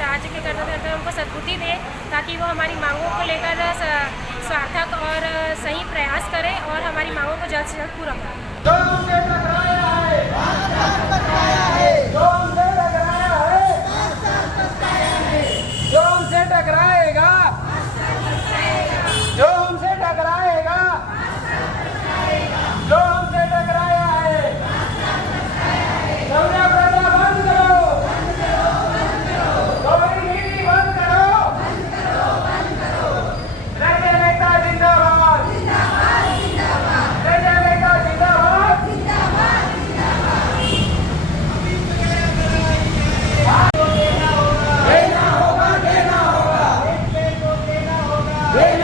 राज्य के कर्ता उनको सद्बुद्धि दे, ताकि वो हमारी मांगों को लेकर सार्थक और सही प्रयास करें और हमारी मांगों को जल्द से जल्द पूरा करें। जो हमसे टकराया है, जो हमसे टकराया है, जो हमसे टकराएगा, जो हमसे टकराएगा, जो हमसे टकराया है, सबने प्रजा बंद करो, कोई नीति बंद करो, राज्य नेता जिंदाबाद, राज्य नेता जिंदाबाद। देना होगा, देना होगा, देना होगा।